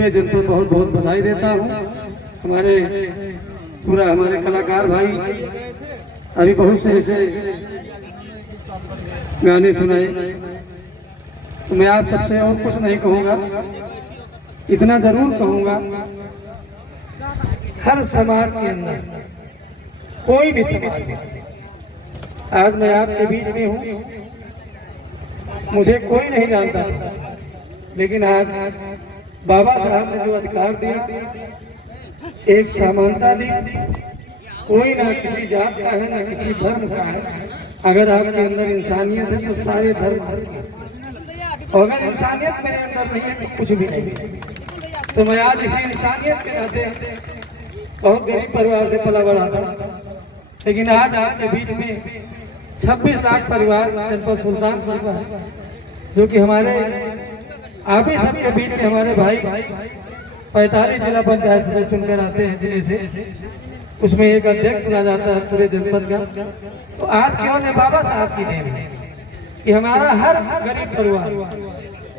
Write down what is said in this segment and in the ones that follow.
पूरे जनपद बहुत बहुत बधाई देता हूँ। हमारे कलाकार भाई अभी बहुत से ऐसे गाने सुनाए, तो मैं आप सबसे और कुछ नहीं कहूँगा, इतना जरूर कहूँगा, हर समाज के अंदर कोई भी समाज में, आज मैं आपके बीच में हूँ, मुझे कोई नहीं जानता, लेकिन आज बाबा साहब ने जो अधिकार दिया, एक समानता दी, कोई ना किसी जात का है ना किसी धर्म का है। अगर आपके अंदर इंसानियत है तो सारे धर्म, और अगर इंसानियत मेरे अंदर नहीं है तो कुछ भी नहीं। तो मैं आज इसी इंसानियत के नाते बहुत गरीब परिवार से पला बड़ा था, लेकिन आज आपके बीच में 26 लाख परिवार जनपद सुल्तानपुर का है, जो कि हमारे आप ही सबके बीच में हमारे भाई 45 जिला पंचायत सदस्य चुनकर आते हैं जिले से, उसमें एक अध्यक्ष चुना जाता है पूरे जनपद का। तो आज केवल ने बाबा साहब की देन है कि हमारा हर गरीब परिवार,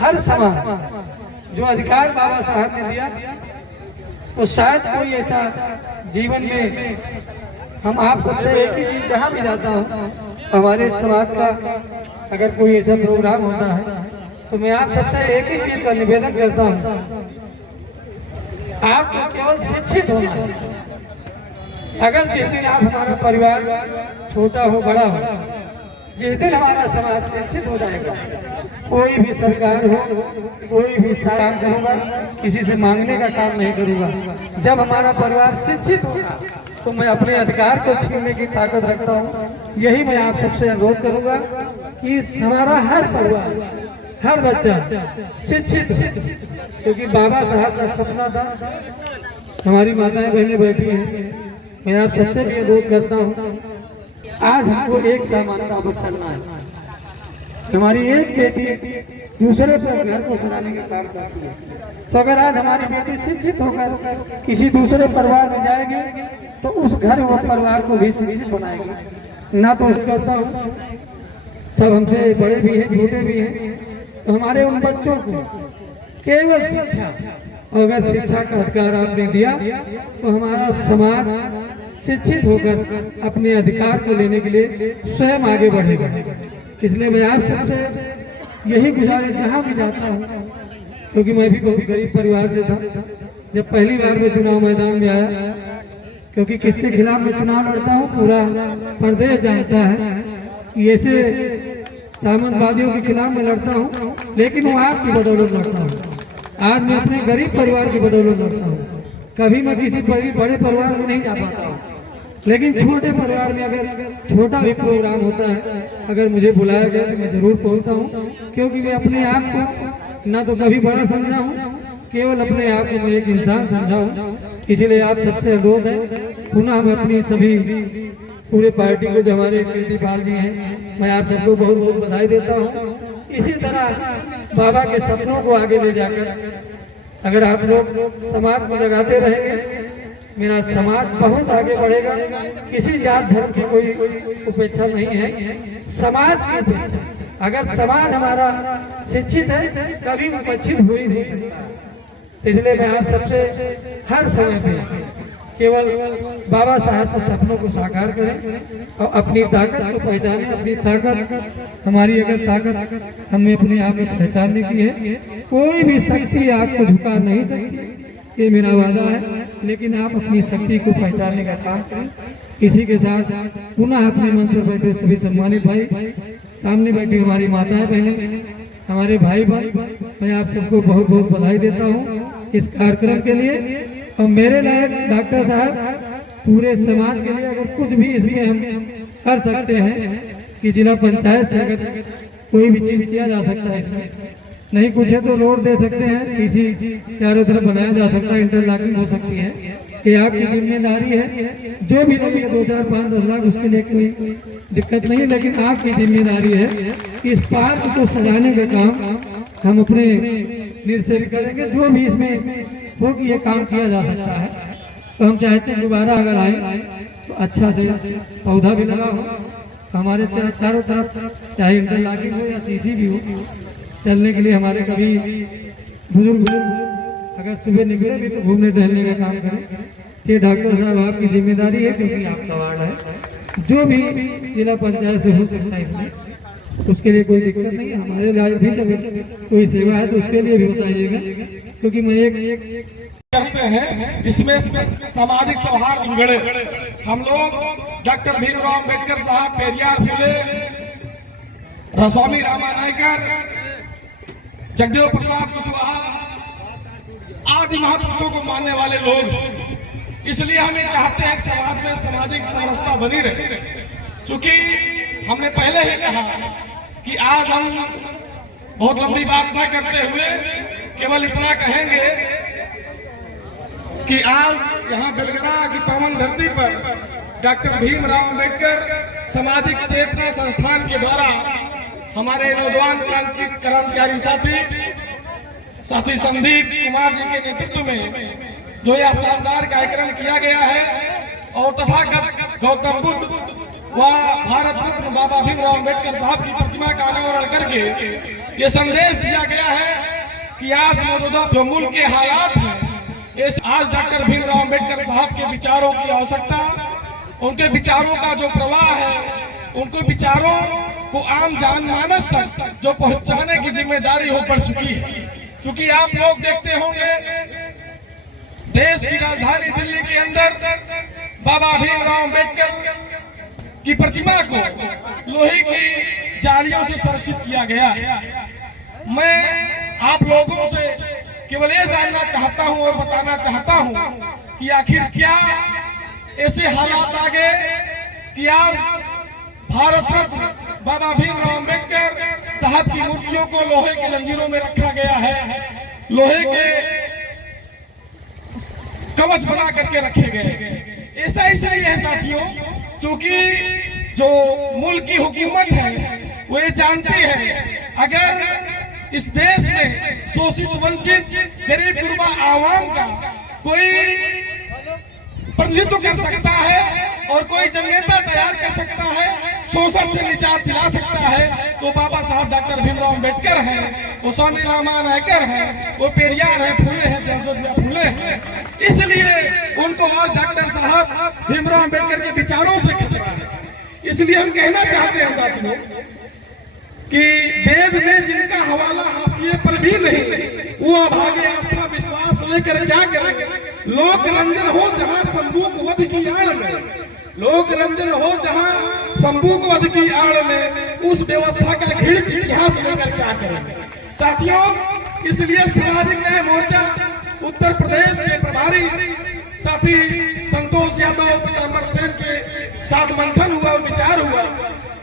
हर समाज जो अधिकार बाबा साहब ने दिया, तो शायद कोई ऐसा जीवन में, हम आप सबसे एक ही चीज जहाँ भी जाता हूँ, हमारे समाज का अगर कोई ऐसा प्रोग्राम होता है तो मैं आप सबसे एक ही चीज का निवेदन करता हूँ, आपको केवल शिक्षित होना है। अगर जिस दिन आप हमारा परिवार छोटा हो बड़ा हो, जिस दिन हमारा समाज शिक्षित हो जाएगा, कोई भी सरकार हो, कोई भी काम करूँगा, किसी से मांगने का काम नहीं करूँगा। जब हमारा परिवार शिक्षित होगा तो मैं अपने अधिकार को छीनने की ताकत रखता हूँ। यही मैं आप सबसे अनुरोध करूँगा कि हमारा हर परिवार, हर बच्चा शिक्षित हो, क्योंकि बाबा साहब का सपना था। हमारी माताएं बहनें बैठी हैं, मैं आप सबसे भी अनुरोध करता हूँ, आज हमको एक समानता पर चलना है। हमारी एक बेटी दूसरे पर घर को सजाने का काम करती है, तो अगर आज हमारी बेटी शिक्षित होकर किसी दूसरे परिवार में जाएगी तो उस घर व परिवार को भी शिक्षित बनाएगी। ना तो करता हूँ, सब हमसे बड़े भी हैं, छोटे भी हैं, तो हमारे उन बच्चों को केवल शिक्षा, अगर शिक्षा का अधिकार आपने दिया तो हमारा समाज शिक्षित होकर अपने अधिकार को लेने के लिए स्वयं आगे बढ़ेगा। इसलिए मैं आप सबसे यही गुजारिश जहाँ भी जाता हूँ, क्योंकि मैं भी बहुत गरीब परिवार से था, जब पहली बार मैं चुनाव मैदान में आया, क्योंकि किसके खिलाफ मैं चुनाव लड़ता हूँ पूरा प्रदेश जानता है कि ऐसे सामंतवादियों के खिलाफ मैं लड़ता हूँ, लेकिन वो आपकी बदौलत लड़ता हूँ। आज मैं अपने गरीब परिवार की बदौलत लड़ता हूँ। कभी मैं किसी बड़े परिवार में नहीं जा पाता हूँ, लेकिन छोटे परिवार में अगर छोटा भी प्रोग्राम होता है, अगर मुझे बुलाया गया तो मैं जरूर पहुंचता हूँ, क्योंकि मैं अपने आप को ना तो कभी बड़ा समझा हूँ, केवल अपने आप को मैं एक इंसान समझा हूँ। इसीलिए आप सबसे अनुरोध है, पुनः हम अपनी सभी पूरे पार्टी को, जो हमारे कीर्तिपाल जी हैं, मैं आप सबको बहुत बहुत बधाई देता हूँ। इसी तरह बाबा के सपनों को आगे ले जाकर अगर आप लोग समाज को जगाते रहेंगे, मेरा समाज बहुत आगे बढ़ेगा। किसी जात धर्म की कोई उपेक्षा नहीं है, समाज की उपेक्षा। अगर समाज हमारा शिक्षित है, कभी उपेक्षित हो ही नहीं सकता। इसलिए मैं आप सबसे हर समय पे केवल बाबा साहब के सपनों को साकार करें और अपनी ताकत को पहचानें। अपनी ताकत, हमारी अगर ताकत हमें अपने आप में पहचानने की है, कोई भी शक्ति आपको झुका नहीं सकती, ये मेरा वादा है। लेकिन आप अपनी शक्ति को पहचानने का काम करें। इसी के साथ पुनः अपने मंच पर बैठे सभी सम्मानित भाई, सामने बैठी हमारी माताएं बहनें, हमारे भाई, मैं आप सबको बहुत बहुत बधाई देता हूँ इस कार्यक्रम के लिए। और मेरे लायक डॉक्टर साहब, पूरे समाज के लिए अगर कुछ भी इसमें हम कर सकते हैं कि जिला पंचायत से अगर कोई भी चीज किया जा सकता है, इसमें नहीं कुछ है तो रोड दे सकते हैं, सीसी चारों तरफ बनाया जा सकता है, इंटरलॉकिंग हो सकती है, ये आपकी जिम्मेदारी है। जो भी लगेगा 2, 4, 5, 10 लाख, उसके लिए कोई दिक्कत नहीं, लेकिन आपकी जिम्मेदारी है कि इस पार्क को सजाने का काम हम अपने निर्देश करेंगे। जो भी इसमें हो कि ये काम किया जा सकता है, तो हम चाहते हैं दोबारा अगर आए तो अच्छा से पौधा भी लगा हो, हमारे चारों तरफ चाहे इंटरलॉकिंग हो या सीसी भी हो, चलने के लिए हमारे कभी बुजुर्ग अगर सुबह निकले भी तो घूमने टहलने का काम करें। ये डॉक्टर साहब आपकी जिम्मेदारी है, क्योंकि आपका वार्ड है। जो भी जिला पंचायत से हो सकता है इसमें, उसके लिए कोई दिक्कत नहीं है। हमारे राज्य भी जब कोई सेवा है तो उसके लिए भी बताइएगा, क्योंकि मैं एक करते हैं इसमें सामाजिक सौहार्द बिगड़े। हम लोग डॉक्टर भीमराव अम्बेडकर साहब, पेरियार फुले, स्वामी रामा नायकर, जगदेव प्रसाद कुशवाहा आदि महापुरुषों को मानने वाले लोग, इसलिए हम ये चाहते हैं कि समाज में सामाजिक समरसता बनी रहे। क्योंकि हमने पहले ही कहा कि आज हम बहुत लंबी बात न करते हुए केवल इतना कहेंगे कि आज यहाँ बेलगरा की पावन धरती पर डॉक्टर भीमराव अम्बेडकर सामाजिक चेतना संस्थान के द्वारा हमारे नौजवान क्रांतिकारी साथी संदीप कुमार जी के नेतृत्व में जो यह शानदार कार्यक्रम किया गया है, और तथागत गौतम बुद्ध व भारत रत्न बाबा भीमराव अम्बेडकर साहब की प्रतिमा का अनावरण करके ये संदेश दिया गया है कि आज मौजूदा जो मुल्क के हालात हैं, आज डॉक्टर भीमराव अम्बेडकर साहब के विचारों की आवश्यकता, उनके विचारों का जो प्रवाह है, उनको विचारों को आम जनमानस तक जो पहुंचाने की जिम्मेदारी हो पड़ चुकी है। क्योंकि आप लोग देखते होंगे देश की राजधानी दिल्ली के अंदर बाबा भीमराव अम्बेडकर की प्रतिमा को लोहे की जालियों से संरक्षित किया गया है। मैं आप लोगों से केवल ये जानना चाहता हूं और बताना चाहता हूं कि आखिर क्या ऐसे हालात आ गए कि आज भारत रत्न बाबा भीमराव अम्बेडकर साहब की मूर्तियों को लोहे के जंजीरों में रखा गया है, लोहे के कवच बना करके रखे गए। ऐसा इसलिए है साथियों, क्योंकि जो मुल्क की हुकूमत है वो ये जानती है अगर इस देश में शोषित वंचित गरीब गुरबा आवाम का कोई प्रतिनिधित्व कर सकता है और कोई जननेता तैयार कर सकता है, शोषण से निजात दिला सकता है, तो बाबा साहब डॉक्टर भीमराव अम्बेडकर हैं, वो स्वामी रामा नायकर हैं, वो पेरियार हैं, फुले हैं, जगदेव फुले हैं। इसलिए उनको आज डॉक्टर साहब भीमराव अम्बेडकर के विचारों से खतरा है। इसलिए हम कहना चाहते हैं साथियों कि वेद में जिनका हवाला हाशिए पर भी नहीं, वो अभागे आस्था विश्वास लेकर क्या करेंगे। लोक रंजन हो जहां संबूक वध की आड़ में, लोक रंजन हो जहां संबूक वध की आड़ में, उस व्यवस्था का घृणित इतिहास लेकर क्या करेंगे साथियों। इसलिए सामाजिक न्याय मोर्चा उत्तर प्रदेश के प्रभारी साथी संतोष यादव, पीताम्बर सेन के साथ मंथन हुआ और विचार हुआ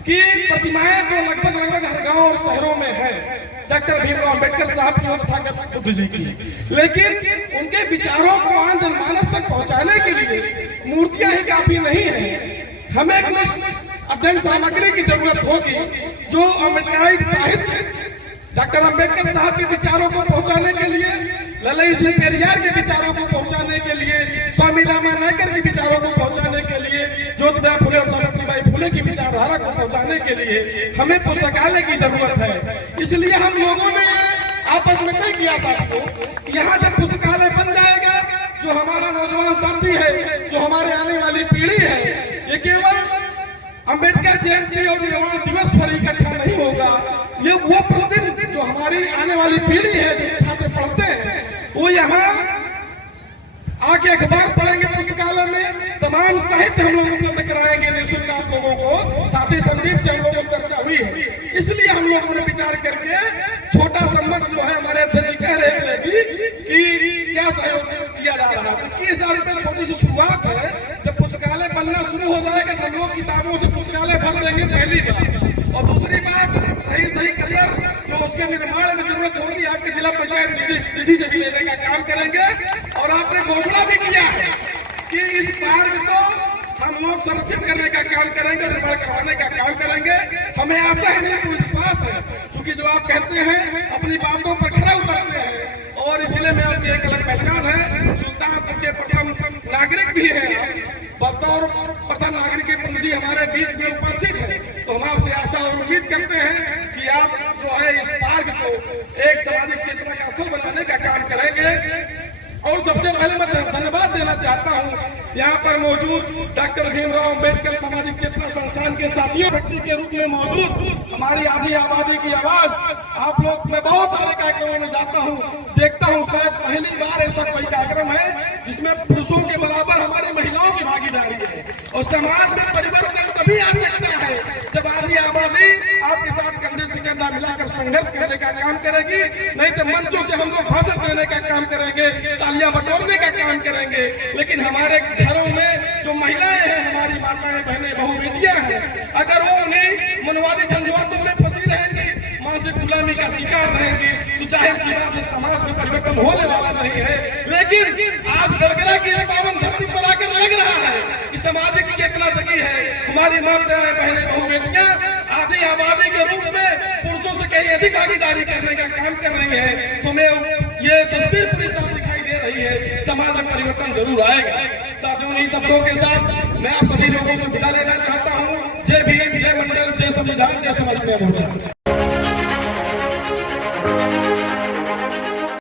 कि प्रतिमाएं तो लगभग हर गांव और शहरों में है डॉक्टर भीमराव अम्बेडकर साहब की और तथागत बुद्ध जी की, लेकिन उनके विचारों को आम जनमानस तक पहुंचाने के लिए मूर्तियां ही काफी नहीं है। हमें कुछ अध्ययन सामग्री की जरूरत होगी जो अम्बेडकराइट साहित्य डॉक्टर अम्बेडकर साहब के विचारों को पहुंचाने के लिए, ललई सिंह पेरियार के विचारों को पहुंचाने के लिए, स्वामी रामा नायकर के विचारों को पहुंचाने के लिए, ज्योतिबा फुले और सावित्रीबाई फुले की विचारधारा को पहुंचाने के लिए हमें पुस्तकालय की जरूरत है। इसलिए हम लोगों ने आपस में तय किया साथियों, यहाँ जब पुस्तकालय बन जाएगा, जो हमारा नौजवान साथी है, जो हमारे आने वाली पीढ़ी है, ये केवल अम्बेडकर जयंती और निर्वाण दिवस पर इकट्ठा नहीं होगा, ये वो प्रतिदिन जो हमारी आने वाली पीढ़ी है, जो छात्र पढ़ते हैं, वो यहाँ आके अखबार पढ़ेंगे, पुस्तकालय में तमाम साहित्य हम लोग उपलब्ध कराएंगे निःशुल्क आप लोगों को। साथी संदीप से हम लोगों से चर्चा हुई है, इसलिए हम लोगों ने विचार करके छोटा सम्मत जो है हमारे अध्यक्ष कह रहे थे कि क्या सहयोग किया जा रहा है। 21,000 रुपये छोटी सी शुरुआत है। जब पुस्तकालय बनना शुरू हो जाएगा तो हम लोग किताबों से पुस्तकालय भर देंगे पहली बार, और दूसरी बात सही कसर जो उसके निर्माण में जरूरत होगी आपके जिला पंचायत निधि से भी लेने का काम करेंगे। और आपने घोषणा भी किया है कि इस पार्क को हम लोग संरक्षित करने का काम करेंगे, निर्माण करवाने का काम करेंगे। हमें आशा है, नहीं कोई विश्वास है, क्योंकि जो आप कहते हैं अपनी बातों पर खरा उतरते हैं, और इसलिए में आपकी एक अलग पहचान है। सुल्तानपुर के प्रथम नागरिक भी है, बतौर प्रथम नागरिक के प्रतिनिधि हमारे बीच में उपस्थित है। तो हम आपसे आशा और उम्मीद करते हैं कि आप जो है इस पार्क को एक सामाजिक चेतना का स्थल बनाने का काम करेंगे। और सबसे पहले मैं धन्यवाद देना चाहता हूँ यहाँ पर मौजूद डॉक्टर भीमराव अम्बेडकर सामाजिक चेतना संस्थान के साथियों, शक्ति के रूप में मौजूद हमारी आधी आबादी की आवाज। आप लोग, मैं बहुत सारे कार्यक्रमों में जाता हूँ, देखता हूँ, शायद पहली बार ऐसा कोई कार्यक्रम है जिसमें पुरुषों के बराबर हमारी महिलाओं की भागीदारी है। और समाज में परिवर्तन तभी आ सकता है जब आधी आबादी आपके साथ कंधे से कंधा मिलाकर संघर्ष करने का काम करेगी। नहीं तो मंचों से हम लोग भाषण देने का काम करेंगे, तालियां बटोरने का काम करेंगे, लेकिन हमारे घरों में जो महिलाएं हैं, हमारी माताएं, बहनें, बहू, बेटियां हैं, अगर वो उन्हें मनवादी झंझावातों में फंसी रहेंगी, मानसिक गुलामी का शिकार रहेंगी, तो जाहिर सी बात है समाज में परिवर्तन होने वाला नहीं है। लेकिन आज बरगरा की पावन धरती पर आकर लग रहा है कि सामाजिक चेतना जगी है। हमारी माताएं, बहनें, बहू, बेटियां आधी आबादी के रूप में पुरुषों से कहीं अधिक भागीदारी करने का काम कर रही है। तुम्हें ये तस्वीर पूरी साफ दिखाई दे रही है, समाज में परिवर्तन जरूर आएगा। साथियों, इन्हीं शब्दों के साथ मैं आप सभी लोगों से विदा लेना चाहता हूँ। जय भीम, जय मंडल, जय संविधान, जय समाज में मोर्चा।